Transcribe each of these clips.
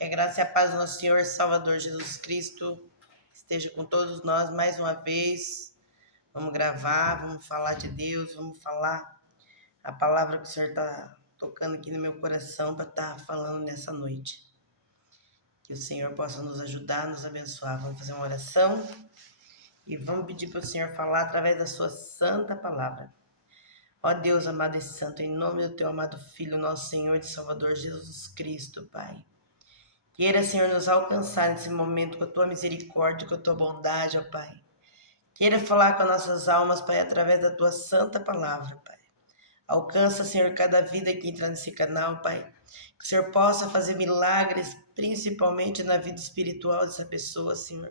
Que a graça e a paz do nosso Senhor e Salvador Jesus Cristo esteja com todos nós mais uma vez. Vamos gravar, vamos falar de Deus, vamos falar a palavra que o Senhor está tocando aqui no meu coração para estar falando nessa noite. Que o Senhor possa nos ajudar, nos abençoar. Vamos fazer uma oração e vamos pedir para o Senhor falar através da sua santa palavra. Ó Deus amado e santo, em nome do teu amado Filho, nosso Senhor e Salvador Jesus Cristo, Pai. Queira, Senhor, nos alcançar nesse momento com a tua misericórdia, com a tua bondade, ó Pai. Queira falar com as nossas almas, Pai, através da tua santa palavra, Pai. Alcança, Senhor, cada vida que entra nesse canal, Pai. Que o Senhor possa fazer milagres, principalmente na vida espiritual dessa pessoa, Senhor.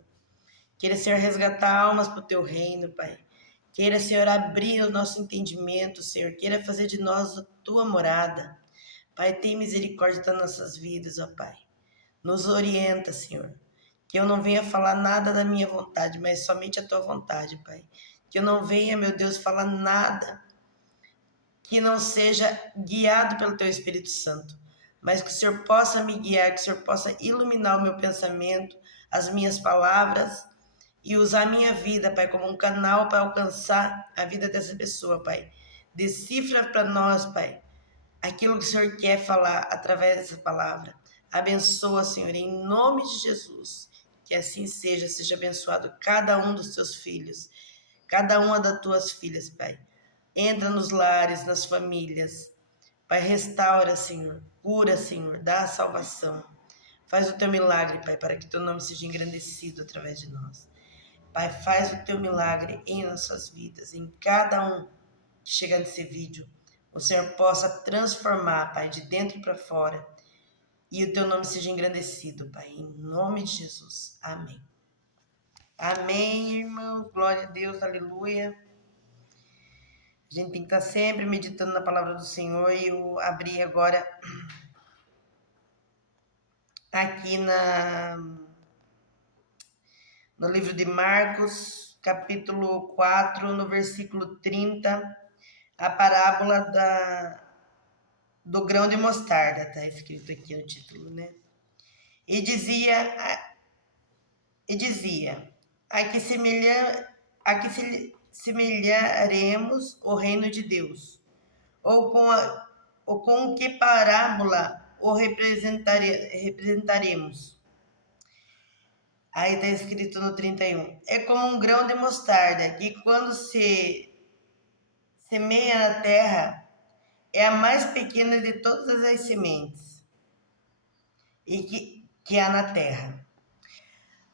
Queira, Senhor, resgatar almas para o teu reino, Pai. Queira, Senhor, abrir o nosso entendimento, Senhor. Queira fazer de nós a tua morada. Pai, tem misericórdia das nossas vidas, ó Pai. Nos orienta, Senhor. Que eu não venha falar nada da minha vontade, mas somente a tua vontade, Pai. Que eu não venha, meu Deus, falar nada que não seja guiado pelo teu Espírito Santo. Mas que o Senhor possa me guiar, que o Senhor possa iluminar o meu pensamento, as minhas palavras e usar a minha vida, Pai, como um canal para alcançar a vida dessa pessoa, Pai. Decifra para nós, Pai, aquilo que o Senhor quer falar através dessa palavra. Abençoa, Senhor, em nome de Jesus. Que assim seja abençoado cada um dos teus filhos, cada uma das tuas filhas, Pai. Entra nos lares, nas famílias. Pai, restaura, Senhor. Cura, Senhor. Dá a salvação. Faz o teu milagre, Pai, para que teu nome seja engrandecido através de nós. Pai, faz o teu milagre em nossas vidas, em cada um que chega nesse vídeo. O Senhor possa transformar, Pai, de dentro para fora. E o teu nome seja engrandecido, Pai, em nome de Jesus. Amém. Amém, irmãos. Glória a Deus, aleluia. A gente tem que estar sempre meditando na palavra do Senhor. E eu abri agora aqui no livro de Marcos, capítulo 4, no versículo 30, a parábola do grão de mostarda, tá escrito aqui no título, né? E dizia, a que semelharemos o reino de Deus? Ou com que parábola o representaremos? Aí está escrito no 31. É como um grão de mostarda, que quando se semeia na terra, é a mais pequena de todas as sementes e que há na terra.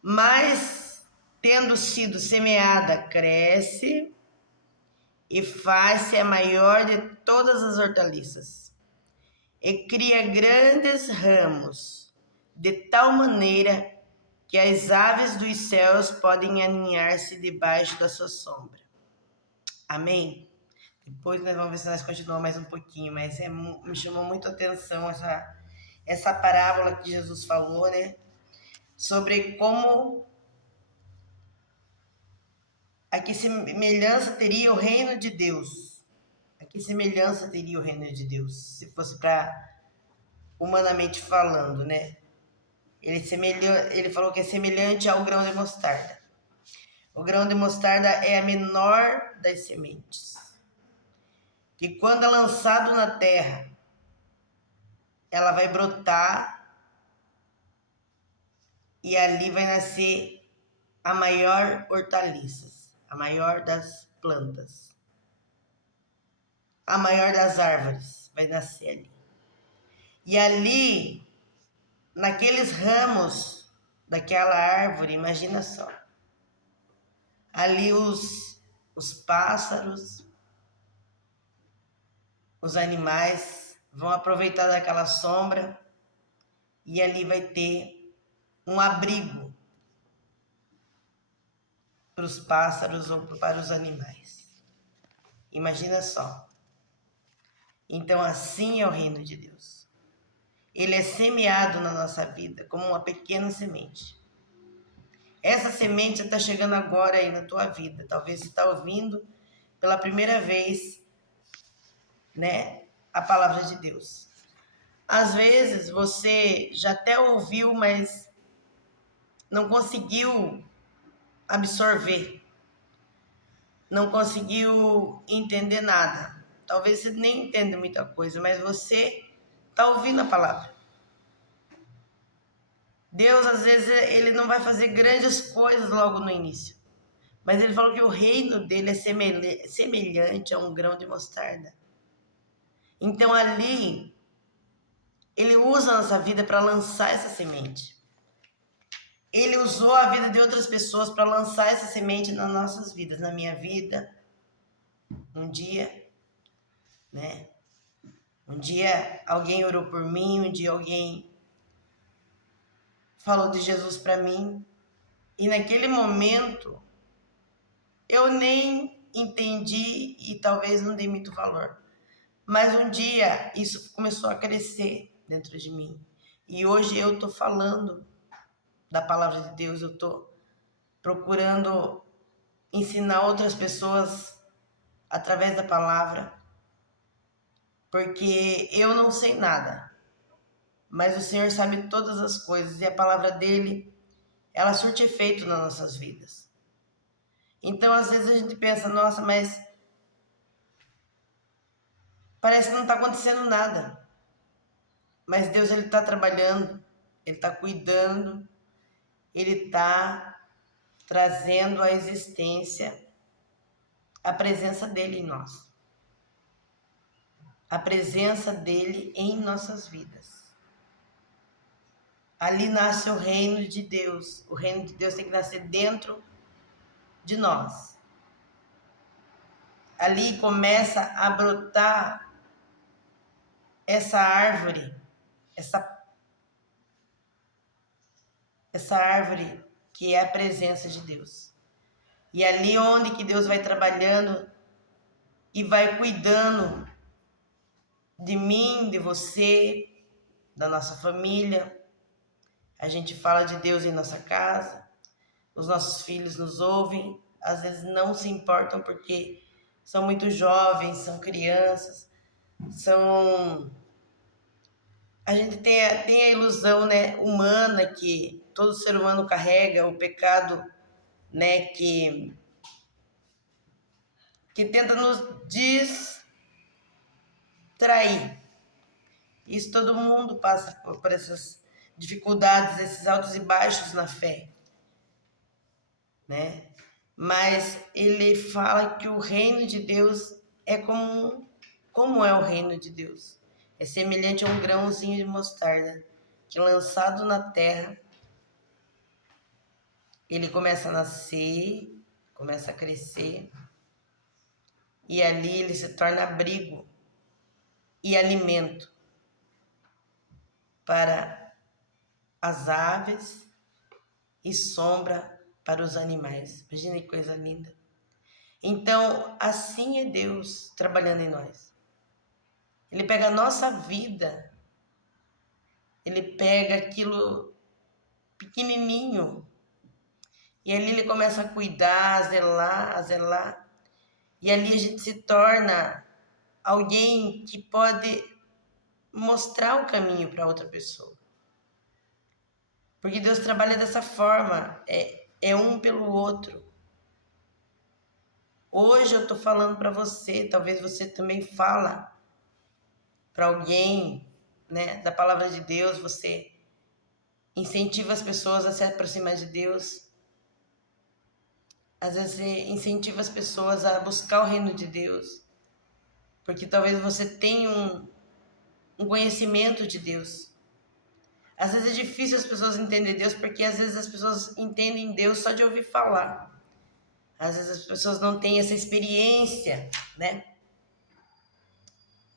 Mas, tendo sido semeada, cresce e faz-se a maior de todas as hortaliças, e cria grandes ramos, de tal maneira que as aves dos céus podem aninhar-se debaixo da sua sombra. Amém? Depois nós vamos ver se nós continuamos mais um pouquinho, mas me chamou muito a atenção essa parábola que Jesus falou, né? Sobre como a que semelhança teria o reino de Deus. A que semelhança teria o reino de Deus, se fosse para humanamente falando, né? Ele falou que é semelhante ao grão de mostarda. O grão de mostarda é a menor das sementes, que quando é lançado na terra, ela vai brotar e ali vai nascer a maior hortaliça, a maior das plantas, a maior das árvores vai nascer ali. E ali, naqueles ramos daquela árvore, imagina só, ali os pássaros, os animais vão aproveitar daquela sombra e ali vai ter um abrigo para os pássaros ou para os animais. Imagina só. Então assim é o reino de Deus. Ele é semeado na nossa vida como uma pequena semente. Essa semente está chegando agora aí na tua vida. Talvez você está ouvindo pela primeira vez, né, a palavra de Deus. Às vezes você já até ouviu, mas não conseguiu absorver, não conseguiu entender nada. Talvez você nem entenda muita coisa, mas você está ouvindo a palavra. Deus, às vezes, ele não vai fazer grandes coisas logo no início. Mas ele falou que o reino dele é semelhante a um grão de mostarda. Então ali, ele usa a nossa vida para lançar essa semente. Ele usou a vida de outras pessoas para lançar essa semente nas nossas vidas, na minha vida. Um dia, né? Um dia alguém orou por mim, um dia alguém falou de Jesus para mim. E naquele momento, eu nem entendi e talvez não dei muito valor. Mas um dia isso começou a crescer dentro de mim. E hoje eu estou falando da palavra de Deus, eu estou procurando ensinar outras pessoas através da palavra, porque eu não sei nada, mas o Senhor sabe todas as coisas e a palavra dele, ela surte efeito nas nossas vidas. Então, às vezes a gente pensa, nossa, mas parece que não está acontecendo nada. Mas Deus, ele está trabalhando, ele está cuidando, ele está trazendo à existência a presença dele em nós. A presença dele em nossas vidas. Ali nasce o reino de Deus. O reino de Deus tem que nascer dentro de nós. Ali começa a brotar essa árvore, essa árvore que é a presença de Deus. E ali onde que Deus vai trabalhando e vai cuidando de mim, de você, da nossa família. A gente fala de Deus em nossa casa, os nossos filhos nos ouvem, às vezes não se importam porque são muito jovens, são crianças, a gente tem a ilusão, né, humana que todo ser humano carrega, o pecado, né, que tenta nos distrair. Isso todo mundo passa por essas dificuldades, esses altos e baixos na fé, né? Mas ele fala que o reino de Deus é como é o reino de Deus. É semelhante a um grãozinho de mostarda que lançado na terra, ele começa a nascer, começa a crescer e ali ele se torna abrigo e alimento para as aves e sombra para os animais. Imagina que coisa linda. Então, assim é Deus trabalhando em nós. Ele pega a nossa vida, ele pega aquilo pequenininho e ali ele começa a cuidar, a zelar. E ali a gente se torna alguém que pode mostrar o caminho para outra pessoa. Porque Deus trabalha dessa forma, é um pelo outro. Hoje eu estou falando para você, talvez você também fala para alguém, né, da palavra de Deus, você incentiva as pessoas a se aproximar de Deus. Às vezes você incentiva as pessoas a buscar o reino de Deus, porque talvez você tenha um conhecimento de Deus. Às vezes é difícil as pessoas entenderem Deus, porque às vezes as pessoas entendem Deus só de ouvir falar. Às vezes as pessoas não têm essa experiência, né,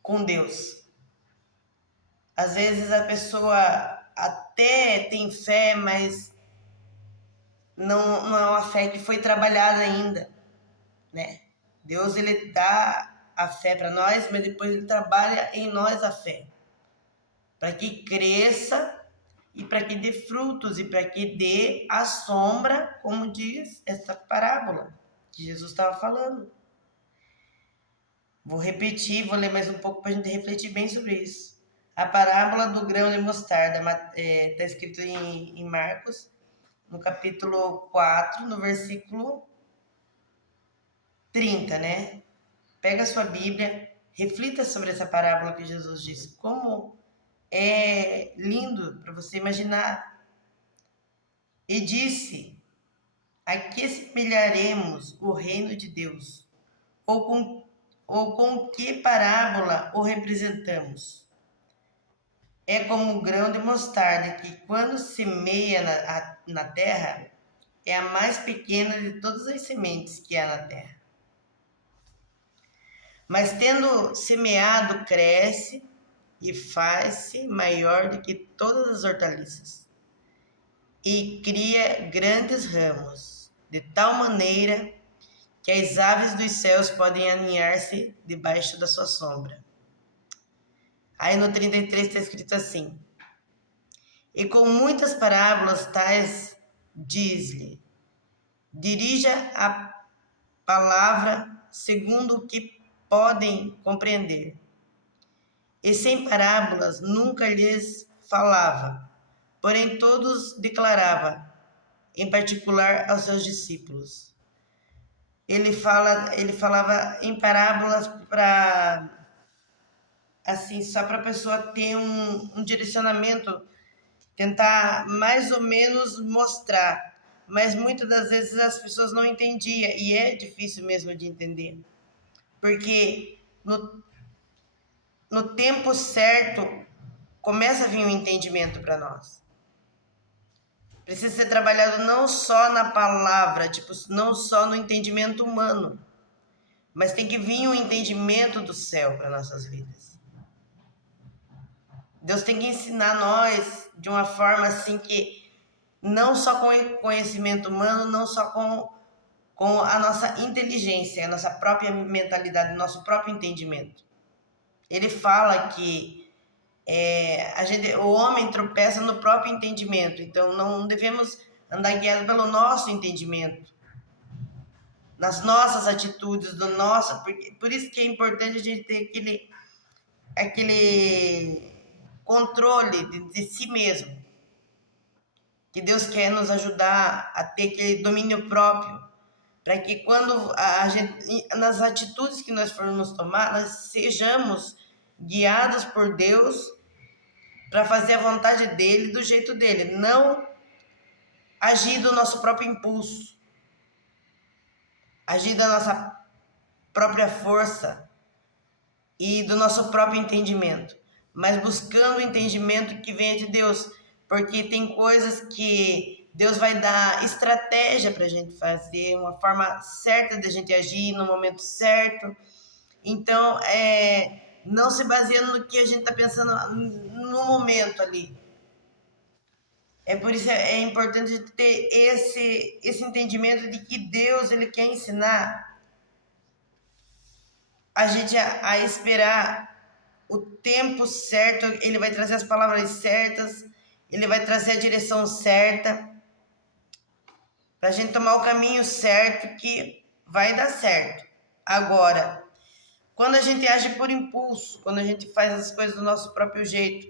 com Deus. Às vezes a pessoa até tem fé, mas não é uma fé que foi trabalhada ainda, né? Deus, ele dá a fé para nós, mas depois ele trabalha em nós a fé, para que cresça e para que dê frutos e para que dê a sombra, como diz essa parábola que Jesus estava falando. Vou repetir, vou ler mais um pouco para a gente refletir bem sobre isso. A parábola do grão de mostarda está escrito em Marcos, no capítulo 4, no versículo 30, né? Pega a sua Bíblia, reflita sobre essa parábola que Jesus disse. Como é lindo para você imaginar. E disse: a que semelharemos o reino de Deus? Ou com que parábola o representamos? É como o grão de mostarda que, quando semeia na terra, é a mais pequena de todas as sementes que há na terra. Mas tendo semeado, cresce e faz-se maior do que todas as hortaliças, e cria grandes ramos, de tal maneira que as aves dos céus podem aninhar-se debaixo da sua sombra. Aí no 33 está escrito assim: e com muitas parábolas tais, diz-lhe, dirija a palavra segundo o que podem compreender. E sem parábolas nunca lhes falava, porém todos declarava, em particular aos seus discípulos. Ele falava em parábolas para, assim, só para a pessoa ter um direcionamento, tentar mais ou menos mostrar, mas muitas das vezes as pessoas não entendiam, e é difícil mesmo de entender, porque no tempo certo começa a vir um entendimento para nós. Precisa ser trabalhado não só na palavra, tipo, não só no entendimento humano, mas tem que vir um entendimento do céu para nossas vidas. Deus tem que ensinar nós de uma forma assim que não só com conhecimento humano, não só com a nossa inteligência, a nossa própria mentalidade, o nosso próprio entendimento. Ele fala que o homem tropeça no próprio entendimento, então não devemos andar guiados pelo nosso entendimento, nas nossas atitudes, por isso que é importante a gente ter aquele controle de si mesmo, que Deus quer nos ajudar a ter aquele domínio próprio, para que quando a gente, nas atitudes que nós formos tomar, nós sejamos guiados por Deus para fazer a vontade dele do jeito dele, não agir do nosso próprio impulso, agir da nossa própria força e do nosso próprio entendimento, mas buscando o entendimento que vem de Deus, porque tem coisas que Deus vai dar estratégia para a gente fazer, uma forma certa de a gente agir no momento certo. Então, não se baseando no que a gente está pensando no momento ali. Por isso é importante ter esse entendimento de que Deus ele quer ensinar a gente a esperar o tempo certo, ele vai trazer as palavras certas, ele vai trazer a direção certa, para a gente tomar o caminho certo que vai dar certo. Agora, quando a gente age por impulso, quando a gente faz as coisas do nosso próprio jeito,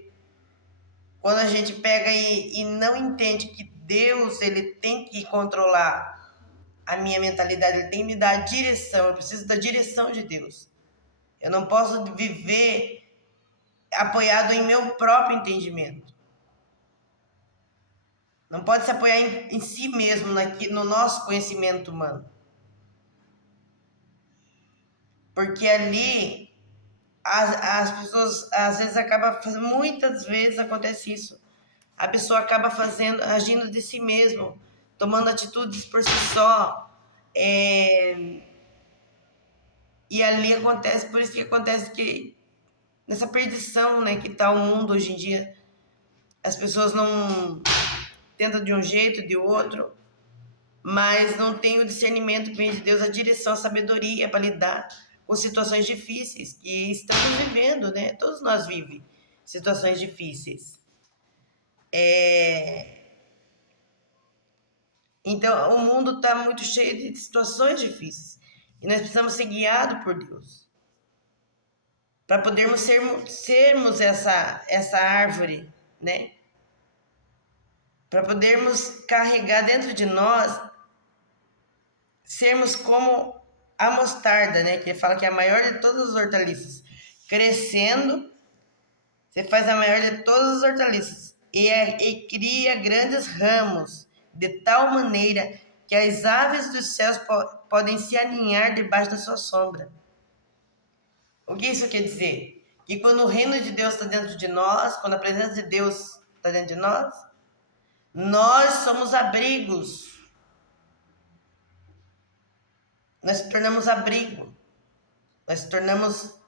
quando a gente pega e não entende que Deus ele tem que controlar a minha mentalidade, ele tem que me dar a direção, eu preciso da direção de Deus. Eu não posso viver apoiado em meu próprio entendimento. Não pode se apoiar em si mesmo, no nosso conhecimento humano. Porque ali as pessoas às vezes acabam fazendo, muitas vezes acontece isso. A pessoa acaba agindo de si mesmo, tomando atitudes por si só. E ali acontece, por isso que acontece que nessa perdição, né, que está o mundo hoje em dia, as pessoas não tentam de um jeito, de outro, mas não tem o discernimento que vem de Deus, a direção, a sabedoria para lidar com situações difíceis que estamos vivendo, né? Todos nós vivemos situações difíceis. Então, o mundo está muito cheio de situações difíceis e nós precisamos ser guiados por Deus. para podermos sermos essa árvore, né? Para podermos carregar dentro de nós, sermos como a mostarda, né? Que ele fala que é a maior de todas as hortaliças. Crescendo, você faz a maior de todas as hortaliças e cria grandes ramos, de tal maneira que as aves dos céus podem se aninhar debaixo da sua sombra. O que isso quer dizer? Que quando o reino de Deus está dentro de nós, quando a presença de Deus está dentro de nós somos abrigos. Nós nos tornamos abrigo. Nós nos tornamos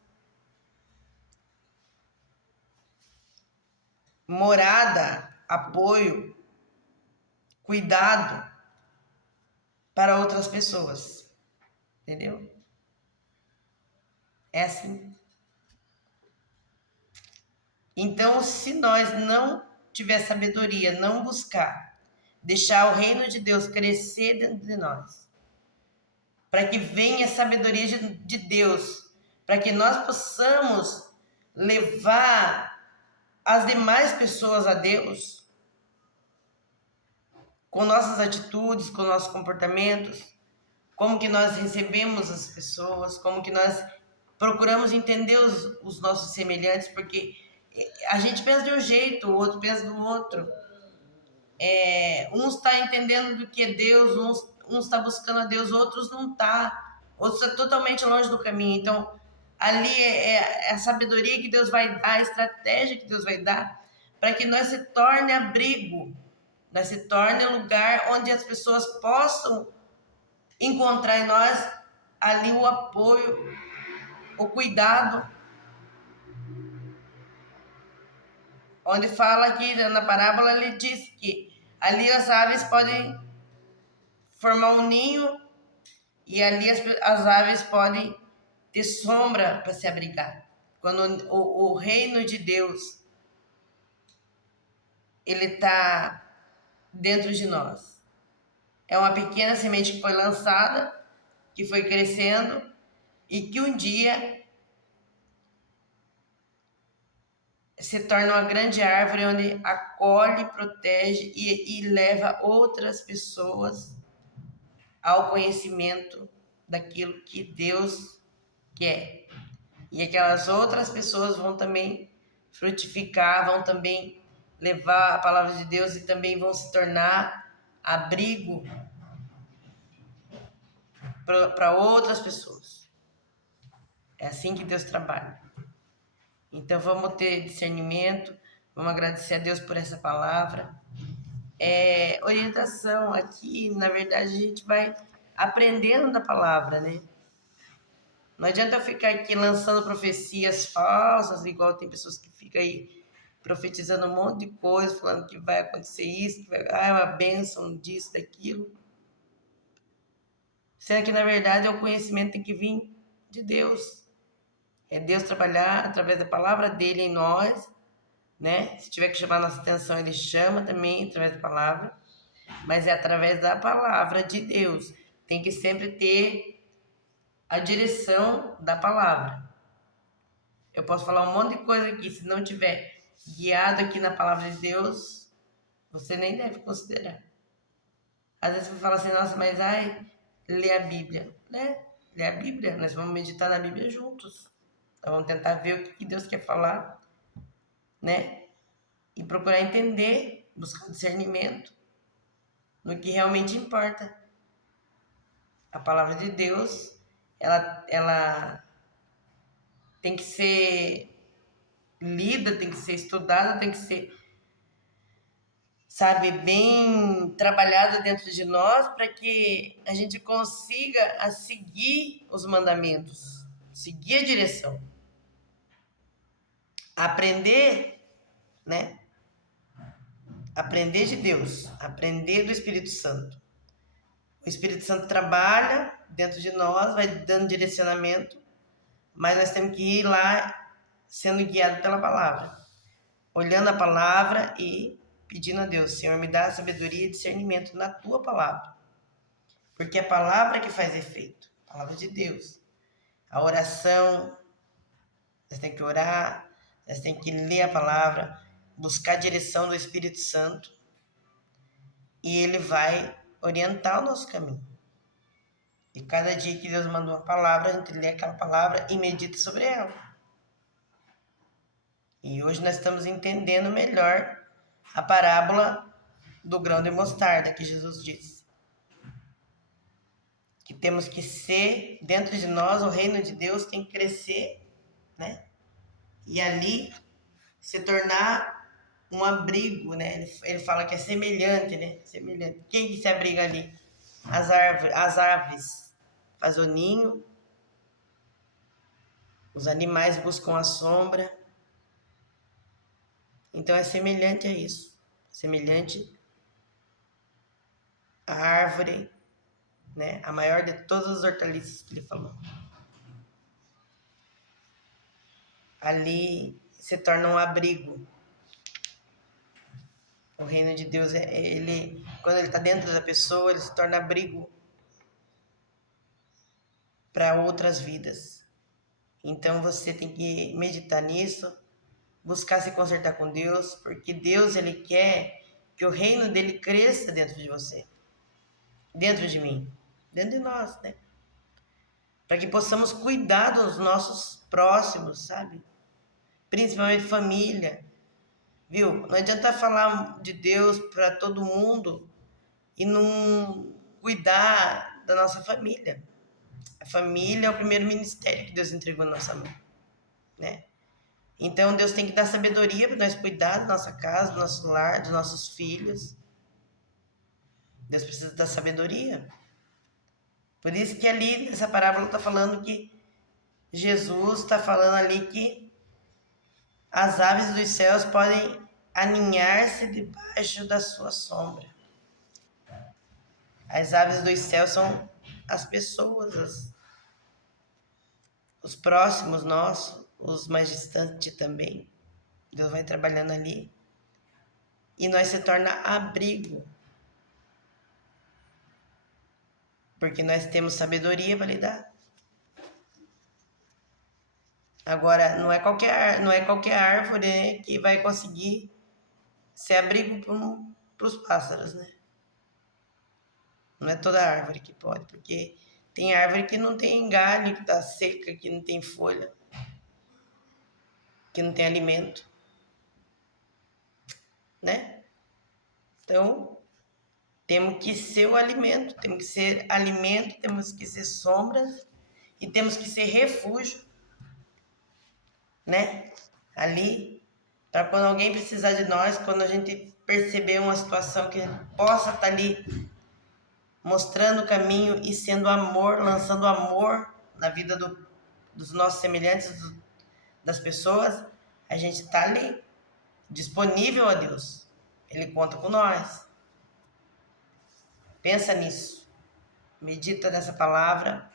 morada, apoio, cuidado para outras pessoas. Entendeu? É assim. Então, se nós não tiver sabedoria, não buscar, deixar o reino de Deus crescer dentro de nós, para que venha a sabedoria de Deus, para que nós possamos levar as demais pessoas a Deus, com nossas atitudes, com nossos comportamentos, como que nós recebemos as pessoas, como que nós procuramos entender os nossos semelhantes, porque a gente pensa de um jeito, o outro pensa do outro. Uns está entendendo do que é Deus, uns está buscando a Deus, outros não está. Outros estão totalmente longe do caminho. Então, ali é a sabedoria que Deus vai dar, a estratégia que Deus vai dar, para que nós se torne abrigo, nós se torne lugar onde as pessoas possam encontrar em nós ali o apoio, o cuidado. Onde fala aqui na parábola, ele diz que ali as aves podem formar um ninho e ali as aves podem ter sombra para se abrigar. Quando o reino de Deus ele está dentro de nós. É uma pequena semente que foi lançada, que foi crescendo e que um dia se torna uma grande árvore onde acolhe, protege e leva outras pessoas ao conhecimento daquilo que Deus quer. E aquelas outras pessoas vão também frutificar, vão também levar a palavra de Deus e também vão se tornar abrigo para outras pessoas. É assim que Deus trabalha. Então vamos ter discernimento, vamos agradecer a Deus por essa palavra. Orientação aqui, na verdade, a gente vai aprendendo da palavra, né? Não adianta eu ficar aqui lançando profecias falsas, igual tem pessoas que ficam aí profetizando um monte de coisa, falando que vai acontecer isso, que vai, é uma bênção disso, daquilo. Sendo que, na verdade, o conhecimento tem que vir de Deus. É Deus trabalhar através da palavra dele em nós, né? Se tiver que chamar nossa atenção, ele chama também através da palavra, mas é através da palavra de Deus. Tem que sempre ter a direção da palavra. Eu posso falar um monte de coisa aqui, se não tiver guiado aqui na palavra de Deus, você nem deve considerar. Às vezes você fala assim, nossa, mas lê a Bíblia. Lê a Bíblia, nós vamos meditar na Bíblia juntos. Nós vamos tentar ver o que Deus quer falar, né? E procurar entender, buscar discernimento no que realmente importa. A palavra de Deus, ela tem que ser lida, tem que ser estudada, tem que ser, sabe, bem trabalhada dentro de nós para que a gente consiga seguir os mandamentos, seguir a direção. Aprender, né? Aprender de Deus, aprender do Espírito Santo. O Espírito Santo trabalha dentro de nós, vai dando direcionamento, mas nós temos que ir lá sendo guiado pela palavra, olhando a palavra e pedindo a Deus, Senhor, me dá sabedoria e discernimento na tua palavra, porque é a palavra que faz efeito, a palavra de Deus. A oração, Nós temos que orar, nós temos que ler a palavra, buscar a direção do Espírito Santo. E ele vai orientar o nosso caminho. E cada dia que Deus mandou uma palavra, a gente lê aquela palavra e medita sobre ela. E hoje nós estamos entendendo melhor a parábola do grão de mostarda que Jesus disse. Que temos que ser, dentro de nós, o reino de Deus tem que crescer, né? E ali se tornar um abrigo, né? Ele fala que é semelhante, né? Semelhante. Quem que se abriga ali? As aves fazem o ninho, os animais buscam a sombra. Então é semelhante a isso. Semelhante à árvore, né? A maior de todas as hortaliças que ele falou. Ali se torna um abrigo. O reino de Deus, quando ele está dentro da pessoa, ele se torna abrigo para outras vidas. Então você tem que meditar nisso, buscar se consertar com Deus, porque Deus ele quer que o reino dele cresça dentro de você, dentro de mim, dentro de nós, né? Para que possamos cuidar dos nossos próximos, sabe? Principalmente família, viu? Não adianta falar de Deus para todo mundo e não cuidar da nossa família. A família é o primeiro ministério que Deus entregou na nossa mão, né? Então Deus tem que dar sabedoria para nós cuidar da nossa casa, do nosso lar, dos nossos filhos. Deus precisa da sabedoria. Por isso que ali nessa parábola está falando que Jesus está falando ali que as aves dos céus podem aninhar-se debaixo da sua sombra. As aves dos céus são as pessoas, os próximos nossos, os mais distantes também. Deus vai trabalhando ali. E nós se torna abrigo. Porque nós temos sabedoria para lidar. Agora, não é qualquer árvore, né, que vai conseguir ser abrigo para os pássaros, né? Não é toda árvore que pode, porque tem árvore que não tem galho, que está seca, que não tem folha, que não tem alimento, né? Então, temos que ser o alimento, temos que ser alimento, temos que ser sombra e temos que ser refúgio, né? Ali, para quando alguém precisar de nós, quando a gente perceber uma situação que a gente possa estar ali mostrando o caminho e sendo amor, lançando amor na vida dos nossos semelhantes, das pessoas, a gente está ali, disponível a Deus. Ele conta com nós. Pensa nisso. Medita nessa palavra.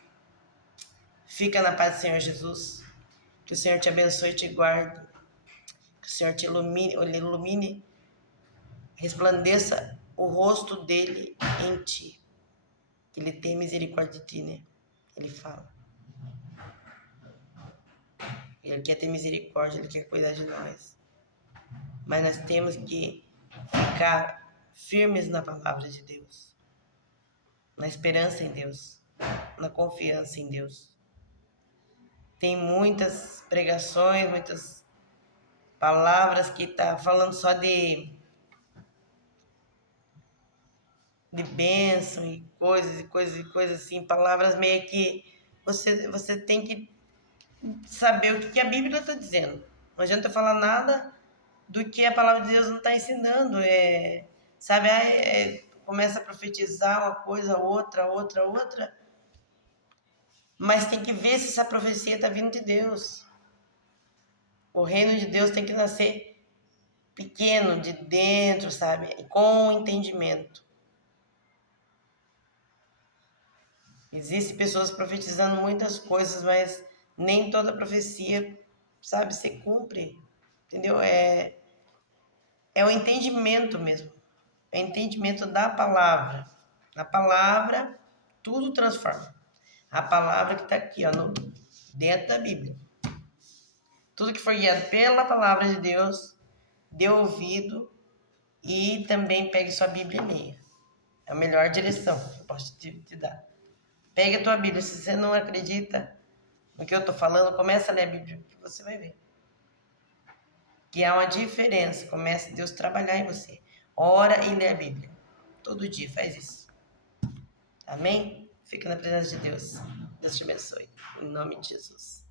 Fica na paz do Senhor Jesus. Que o Senhor te abençoe e te guarde. Que o Senhor te ilumine, resplandeça o rosto dele em ti. Que ele tenha misericórdia de ti, né? Ele fala. Ele quer ter misericórdia, ele quer cuidar de nós. Mas nós temos que ficar firmes na palavra de Deus. Na esperança em Deus. Na confiança em Deus. Tem muitas pregações, muitas palavras que tá falando só de bênção e coisas assim, palavras meio que você tem que saber o que a Bíblia está dizendo. Não adianta falar nada do que a palavra de Deus não está ensinando. Sabe, começa a profetizar uma coisa, outra. Mas tem que ver se essa profecia está vindo de Deus. O reino de Deus tem que nascer pequeno, de dentro, sabe? Com entendimento. Existem pessoas profetizando muitas coisas, mas nem toda profecia, sabe, se cumpre. Entendeu? É o entendimento mesmo. É o entendimento da palavra. A palavra, tudo transforma. A palavra que está aqui, ó, dentro da Bíblia. Tudo que for guiado pela palavra de Deus, dê ouvido e também pegue sua Bíblia e leia. É a melhor direção que eu posso te dar. Pegue a tua Bíblia. Se você não acredita no que eu estou falando, começa a ler a Bíblia, que você vai ver que há uma diferença. Começa Deus a trabalhar em você. Ora e lê a Bíblia. Todo dia faz isso. Amém? Fica na presença de Deus. Deus te abençoe. Em nome de Jesus.